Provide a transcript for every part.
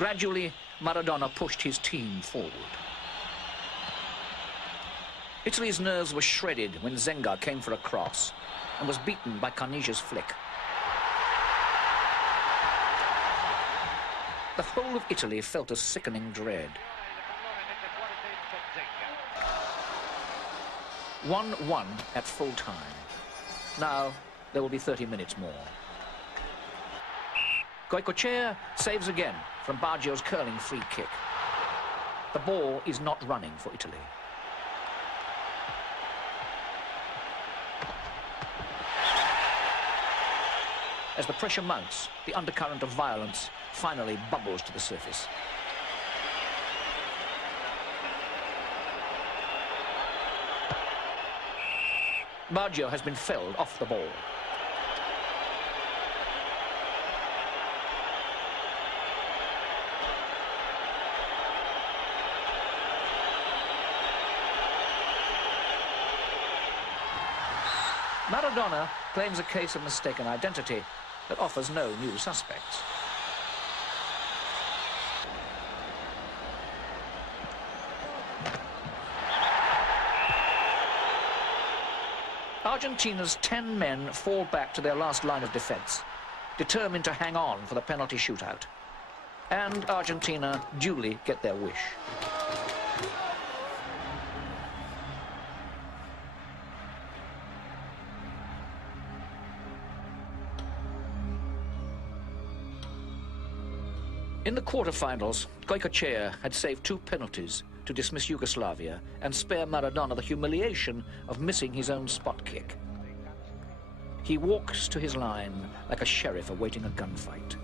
Gradually, Maradona pushed his team forward. Italy's nerves were shredded when Zenga came for a cross and was beaten by Carnige's flick. The whole of Italy felt a sickening dread. 1-1 at full time. Now there will be 30 minutes more. Goicoechea saves again from Baggio's curling free kick. The ball is not running for Italy. As the pressure mounts, the undercurrent of violence finally bubbles to the surface. Baggio has been felled off the ball. Maradona claims a case of mistaken identity that offers no new suspects. Argentina's 10 men fall back to their last line of defence, determined to hang on for the penalty shootout. And Argentina duly get their wish. In the quarter-finals, Goicoechea had saved 2 penalties to dismiss Yugoslavia and spare Maradona the humiliation of missing his own spot kick. He walks to his line like a sheriff awaiting a gunfight.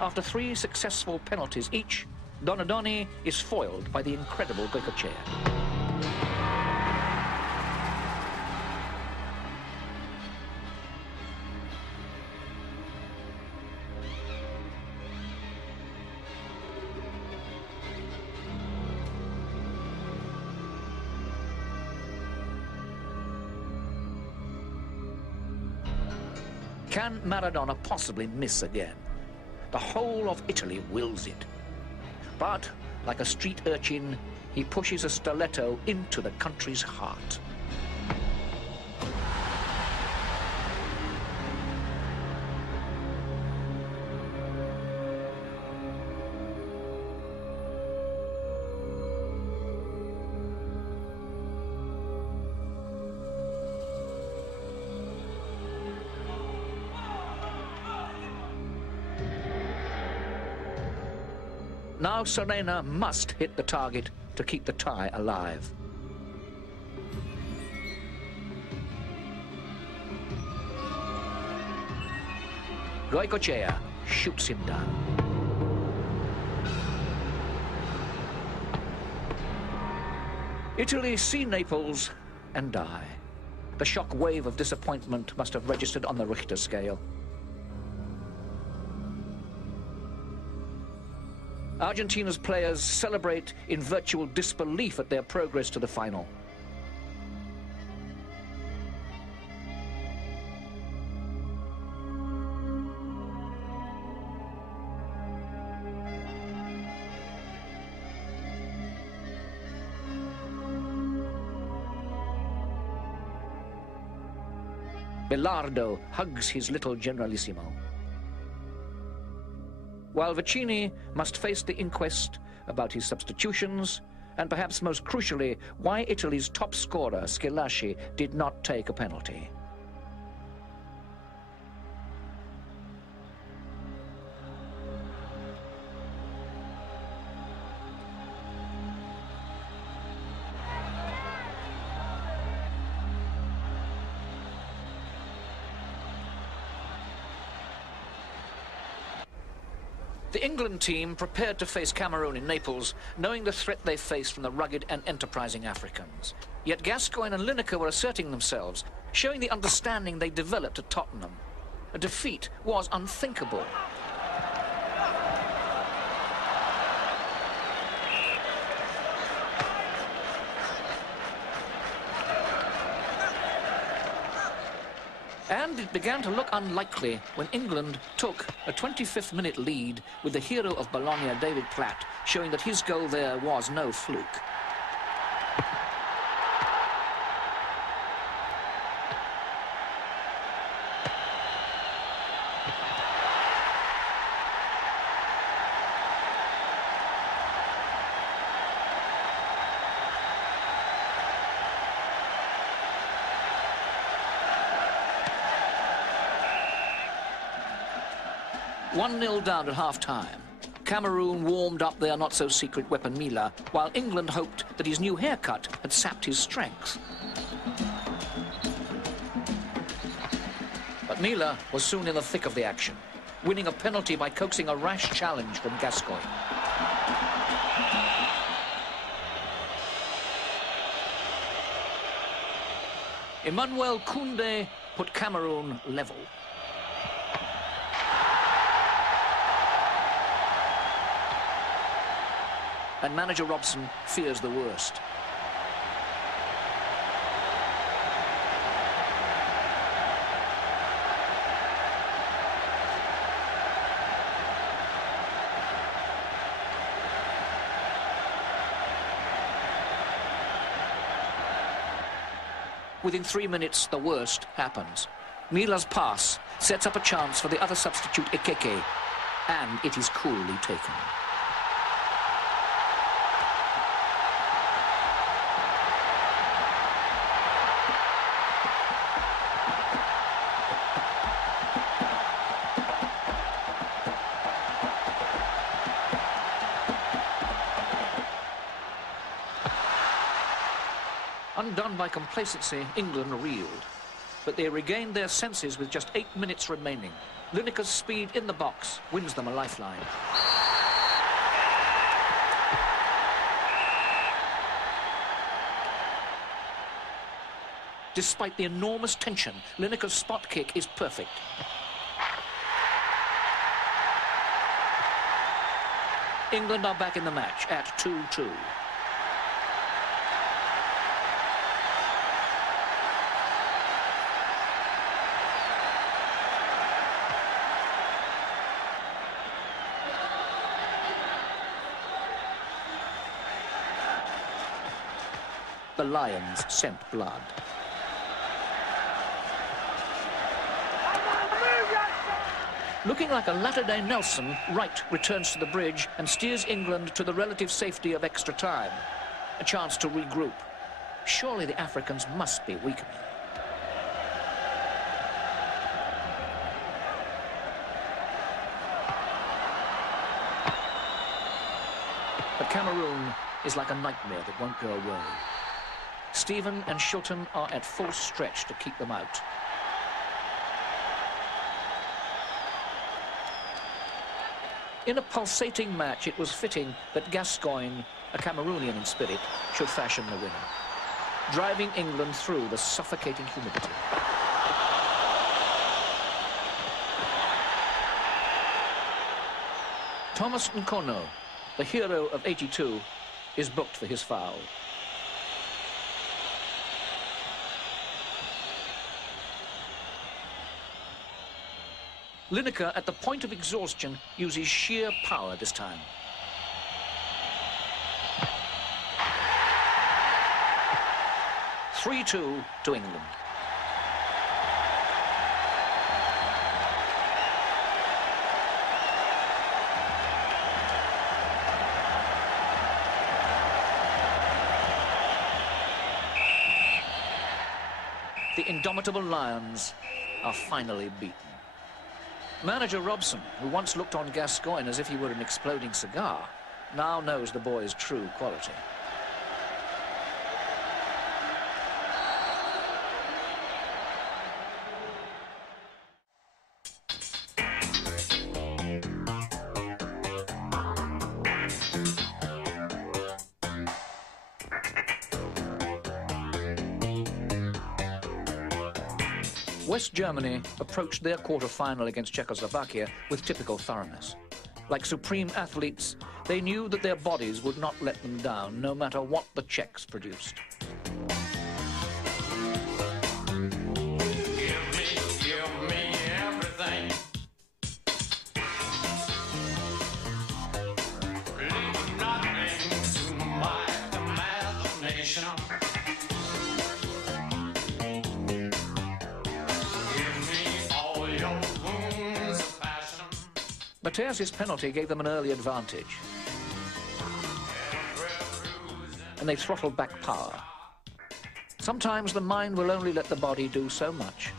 After 3 successful penalties each, Donadoni is foiled by the incredible Goicoechea. Can Maradona possibly miss again? The whole of Italy wills it. But, like a street urchin, he pushes a stiletto into the country's heart. Now Serena must hit the target to keep the tie alive. Goicoechea shoots him down. Italy see Naples and die. The shock wave of disappointment must have registered on the Richter scale. Argentina's players celebrate in virtual disbelief at their progress to the final. Belardo hugs his little generalissimo. While Vicini must face the inquest about his substitutions, and perhaps most crucially, why Italy's top scorer, Schillaci, did not take a penalty. The England team prepared to face Cameroon in Naples, knowing the threat they faced from the rugged and enterprising Africans. Yet Gascoigne and Lineker were asserting themselves, showing the understanding they developed at Tottenham. A defeat was unthinkable. And it began to look unlikely when England took a 25th minute lead with the hero of Bologna, David Platt, showing that his goal there was no fluke. One 0 down at half-time. Cameroon warmed up their not-so-secret weapon Mila, while England hoped that his new haircut had sapped his strength. But Mila was soon in the thick of the action, winning a penalty by coaxing a rash challenge from Gascoigne. Emmanuel Koundé put Cameroon level. And manager Robson fears the worst. Within 3 minutes, the worst happens. Mila's pass sets up a chance for the other substitute, Ekeke, and it is coolly taken. Undone by complacency, England reeled. But they regained their senses with just 8 minutes remaining. Lineker's speed in the box wins them a lifeline. Despite the enormous tension, Lineker's spot kick is perfect. England are back in the match at 2-2. The Lions scent blood. Looking like a latter-day Nelson, Wright returns to the bridge and steers England to the relative safety of extra time. A chance to regroup. Surely the Africans must be weakening. But Cameroon is like a nightmare that won't go away. Stephen and Shilton are at full stretch to keep them out. In a pulsating match, it was fitting that Gascoigne, a Cameroonian in spirit, should fashion the winner, driving England through the suffocating humidity. Thomas Nkono, the hero of '82, is booked for his foul. Lineker, at the point of exhaustion, uses sheer power this time. (3-2) to England. indomitable lions are finally beaten. Manager Robson, who once looked on Gascoigne as if he were an exploding cigar, now knows the boy's true quality. West Germany approached their quarter-final against Czechoslovakia with typical thoroughness. Like supreme athletes, they knew that their bodies would not let them down, no matter what the Czechs produced. Give me everything. Leave nothing to my imagination. Mateus's penalty gave them an early advantage, and they throttled back power. Sometimes the mind will only let the body do so much.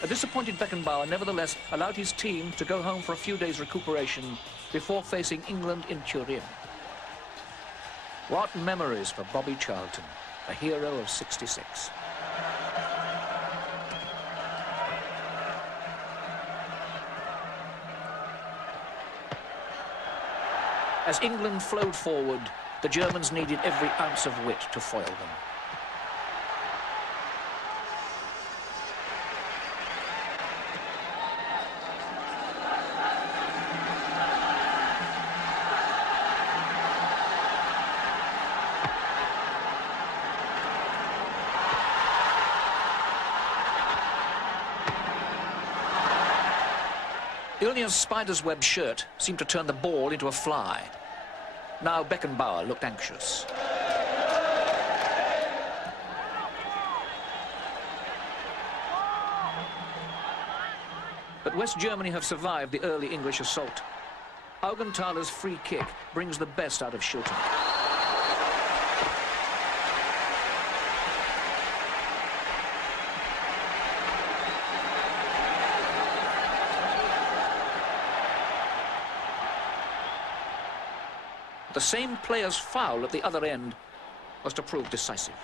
A disappointed Beckenbauer nevertheless allowed his team to go home for a few days' recuperation before facing England in Turin. What memories for Bobby Charlton, a hero of '66. As England flowed forward, the Germans needed every ounce of wit to foil them. Ilnia's spider's web shirt seemed to turn the ball into a fly. Now Beckenbauer looked anxious. But West Germany have survived the early English assault. Augenthaler's free kick brings the best out of Schulten. The same player's foul at the other end was to prove decisive.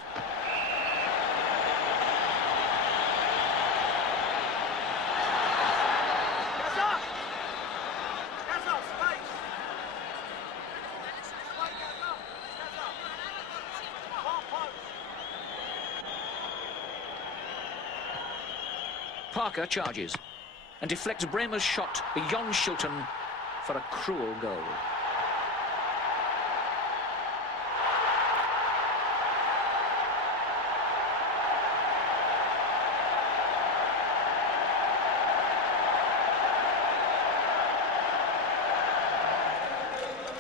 Parker charges and deflects Bremer's shot beyond Schulten for a cruel goal.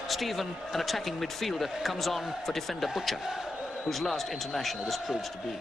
Stephen, an attacking midfielder, comes on for defender Butcher, whose last international this proves to be.